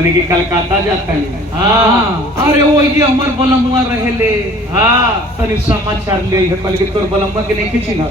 कने की कलकत्ता जाता है। हाँ अरे वो ये हमार बलमुआ रहेले। हाँ तनी समाचार ले है कल के तोर बलमुआ के नहीं खिची ना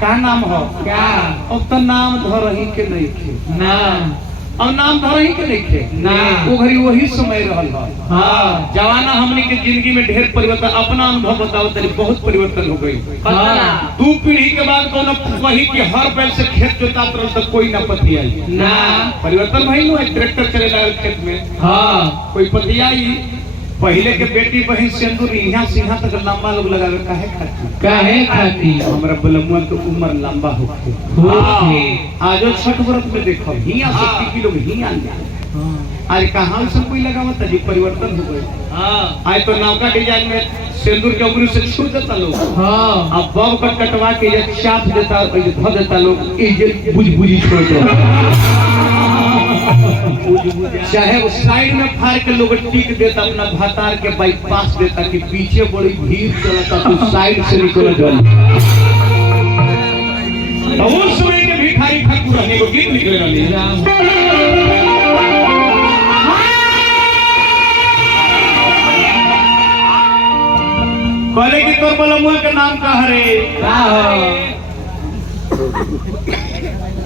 का नाम हो क्या अब तो नाम धरही के नहीं खे ना और नाम धरही के नहीं खे ना वो घड़ी वही समय रहल है। हाँ जवाना हमनी के जिंदगी में ढेर परिवर्तन अपना अनुभव बताओ तनी बहुत परिवर्तन हो गई। हाँ। 2 पीढ़ी के बाद कोनो वही के हर बैल से खेत जोता तो कोई ना पति आई ना परिवर्तन भइल है। ट्रैक्टर चले लगा खेत में हाँ कोई पति आई पहले के बेटी बहन सिंदूर यहाँ से यहाँ तक लंबा लोग लगावे काहे खाती हमरा बलमुआ के उम्र लंबा होके आजो छठ व्रत में देखो हिया से की लोग हिया आज कहाँ सब कोई लगावत जी परिवर्तन हो गए। आज तो नौका डिजाइन में सिंदूर के उंगली से छू देता लोग। अब बब का कटवा के ये चाप देता धो देता लोग ये बुझबुझी छोड़ दो चाहे उस साइड में फाड़ के लोग टिक देता अपना भातार के बाईपास देता कि पीछे बड़ी भीड़ चलता तो साइड से निकल जाए। उस समय के भिखारी ठाकुर रहने को गीत निकले रहे कहले कि तोर बलमुआ के नाम का हरे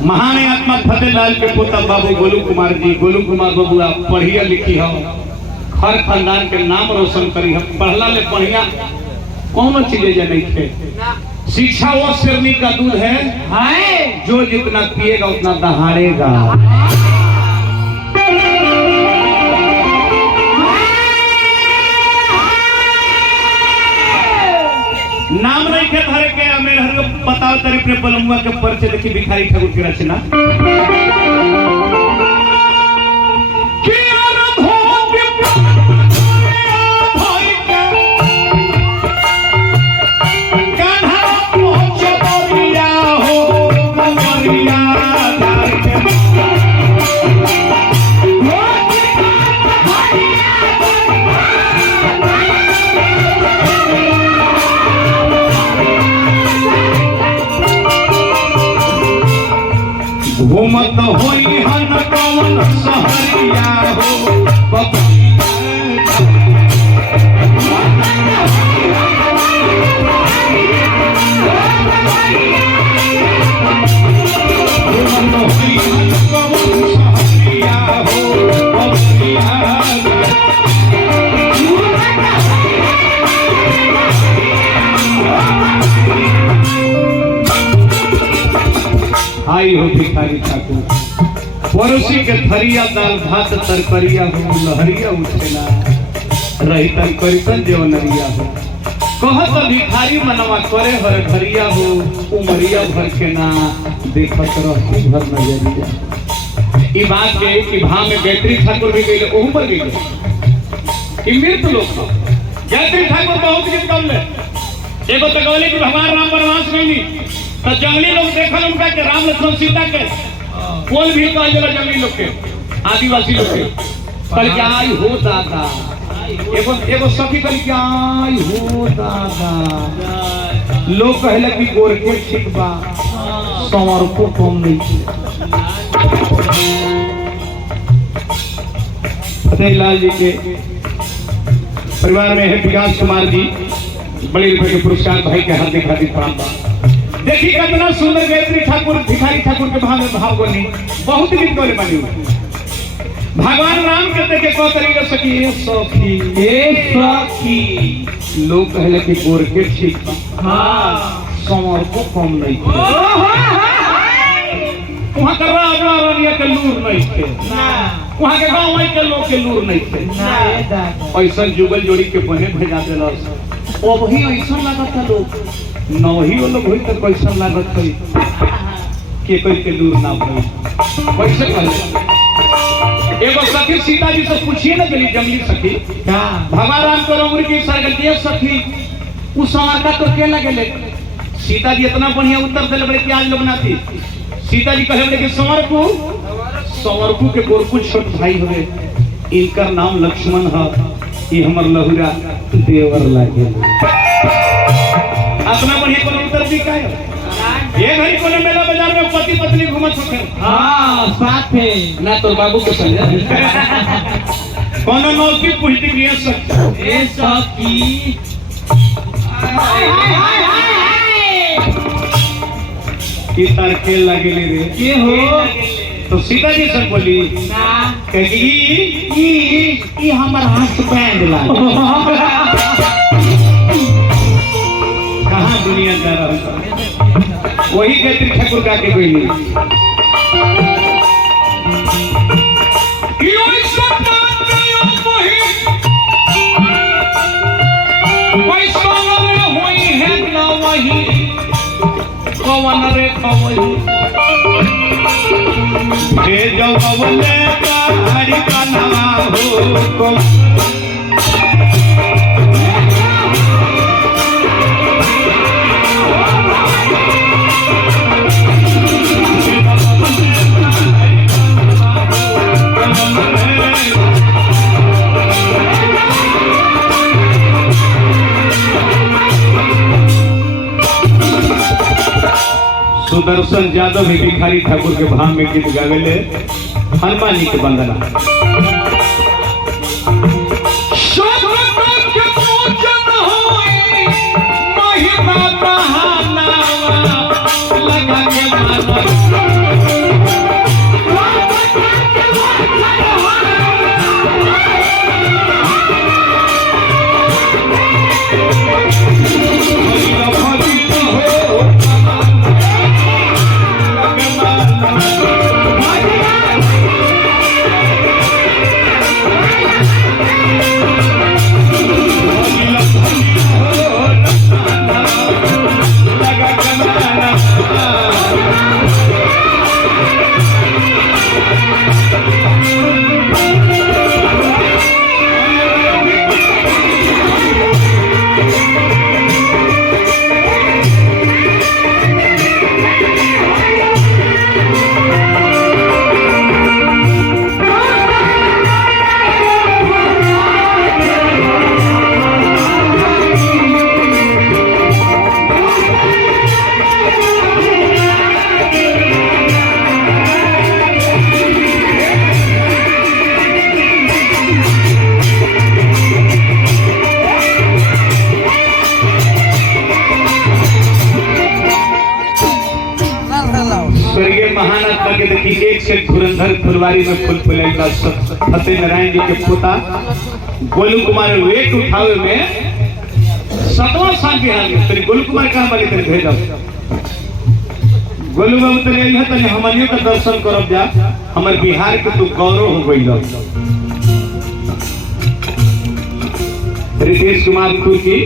महान आत्मा फतेहलाल के पोता बाबू गोलू कुमार जी। गोलू कुमार बाबू आप पढ़िया लिखी हो हर खानदान के नाम रोशन करी हम पढ़ला ले बढ़िया कौन चीजें नहीं थे। शिक्षा वो शेरनी का दूध है जो जितना पिएगा उतना दहाड़ेगा। नाम नहीं के धरे के मेरे हर बताओ तारी अपने बलमुआ के परिचय देखी भिखारी ठाकुर की रचना घूमत होई हन कौन सहरिया हो आई हो भिखारी ठाकुर पड़ोसी के थरिया दाल भात तरकरिया हो लहरिया उठेला रही तन करितन देवनरिया हो कहत भिखारी मनवा करे हर घरिया हो उमरिया भर के ना देखत रहती भर नजरिया। ई बात के कि भाव में गायत्री ठाकुर भी गइले ओहू पर गइले ई मृत लोग गायत्री ठाकुर बहुत गीत गौले एगो तो गौले कि भगवान राम वनवास गइली तो जंगली लोग देखल उनका के राम लक्ष्मण सीता के कोल भी कह जला जंगली लोग के आदिवासी लोग के कल क्या आई हो दादा एगो सखी कल क्या आई हो दादा लोग कहले कि गोर के ठीक बा संवर को कम नहीं फतेहलाल जी के परिवार में है विकास कुमार जी बड़े रुपए के पुरस्कार भाई के हार्दिक हार्दिक प्रणाम। देखिए कितना सुंदर गायत्री ठाकुर भिखारी ठाकुर के भाव में भाव बोली बहुत गीत बोले बनी भगवान राम के देखे कौ तरीके सखी लोग कहले कि गोर के ठीक संवर को कम नहीं वहाँ का रानिया के लूर नहीं थे वहाँ के गाँव के लोग के लूर नहीं थे ऐसा जुगल जोड़ी के बने भेजा दिला वही ऐसा लगा था लोग नवही वो लोग हुई तो कैसा लागत है के कोई के दूर ना भई कैसे कहले एगो सखी सीता जी से पूछिए ना गली जंगली सखी भगवान राम को रंगुरी की सरगतिया सखी उस समय का तो के लगे सीता जी इतना बढ़िया उत्तर देले बड़े कि आज लोग ना थी। सीता जी कहे बड़े कि संवरकू के गोरकू छोट भाई हुए इनका नाम लक्ष्मण है ये हमर लहुरा देवर लागे अपना बढ़िया पर उत्तर दी का ये घड़ी कोनो मेला बाजार में पति पत्नी घूमत होखे हाँ साथ है ना तो बाबू को संग कोनो नौकी पुष्टि के सब ये सब की की तरके लगेले रे ये हो तो सीता जी सब बोली ना कही ये हमार हस्बैंड ला कहाँ दुनिया जा रहा है वही गायत्री ठाकुर गा के गई कौन रे कौन हे जो कवले का हरि का नाम हो सुदर्शन यादव भी भिखारी ठाकुर के भाव में गीत गावेले हनुमान जी के वंदना स्वर्गीय महानात्मा के देखी एक से धुरंधर फुलवारी में फूल फुलाइला फतेह नारायण जी के पोता गोलू कुमार वेट उठावे में 7वां साल के हाल में तेरे गोलू कुमार कहाँ बने तेरे भेजा गोलू बाबू तेरे यही तने हमनियों का दर्शन करब जा हमारे बिहार के तू गौरव हो गई लो रितेश कुमार खुर्की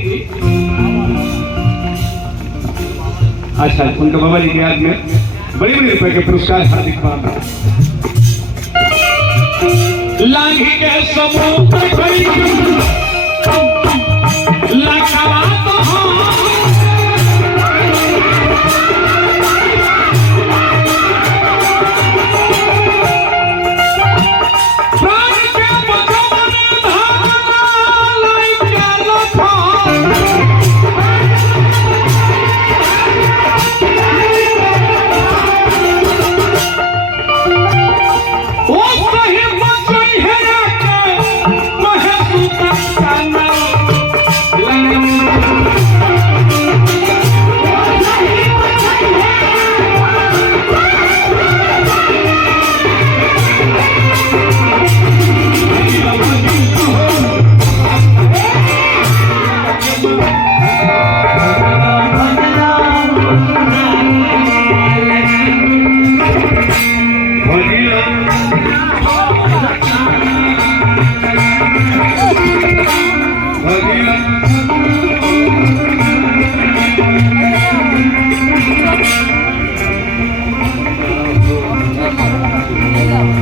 अच्छा उनके बाबा जी के याद में बड़े बड़े रुपए के पुरस्कार हार्दिक पाना लांघी के समुद्र खड़ी लखवा तो प्राण के बचवन धारा लाई के लखा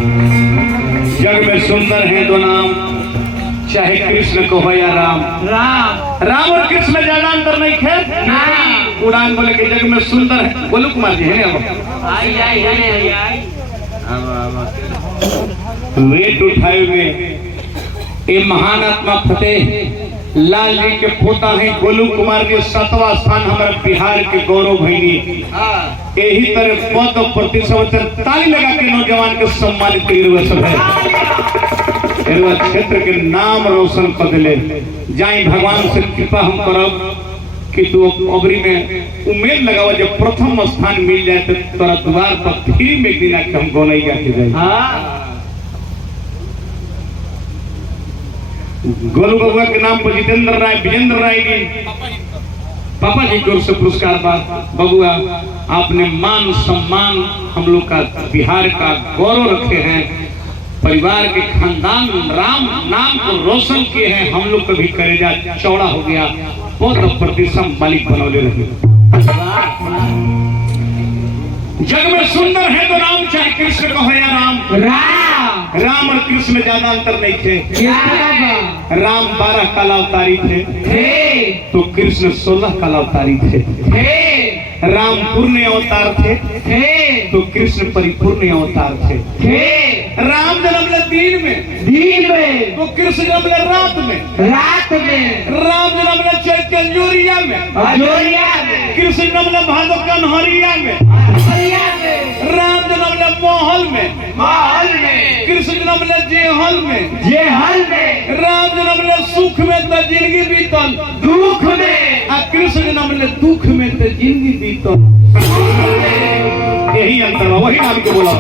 जग में सुंदर है दो नाम चाहे कृष्ण को हो या राम राम राम और कृष्ण में ज्यादा अंतर नहीं है नहीं उड़ान बोले कि जग में सुंदर है गोलू कुमार जी है आई वेट उठाए हुए ये महान आत्मा फतेह लाल जी के पोता है गोलू कुमार के 7वां स्थान हमारे बिहार के गौरव भैनी। यही तरह पद और प्रतिशत ताली लगा के नौजवान के सम्मानित क्षेत्र के नाम रोशन कर दिले। जाए भगवान से कृपा हम करब कि तू अबरी में उम्मीद लगाओ जब प्रथम स्थान मिल जाए तो तोरा द्वार पर फिर में दिन आके हम गोनई जाके जाए। गोलू बबुआ के नाम पर जितेंद्र राय विजेंद्र राय जी पापा जी की ओर से पुरस्कार बात। बबुआ आपने मान सम्मान हम लोग का बिहार का गौरव रखे हैं, परिवार के खानदान राम नाम को रोशन किए हैं। हम लोग कभी करेजा चौड़ा हो गया, बहुत प्रतिशत मालिक बनौले रहे। जग में सुंदर है तो राम, चाहे कृष्ण कहो या राम और कृष्ण में ज्यादा अंतर नहीं थे। राम 12 काला अवतारी थे तो कृष्ण 16 काला अवतारी थे। राम पूर्ण अवतार थे तो कृष्ण परिपूर्ण अवतार थे। राम जन्म ले दिन में तो कृष्ण जन्म ले रात में। राम जन्म ले चैतन्योरिया में, कृष्ण जन्म ले भादो कन्हरिया में। राम जन्म ले महल में, कृष्ण जन्म ले जेहल में। राम जन्म ले सुख में तो जिंदगी बीतल दुख में, आ कृष्ण जन्म ले दुख में तो जिंदगी बीतल। यही अंतर है, वही नाम को बोला।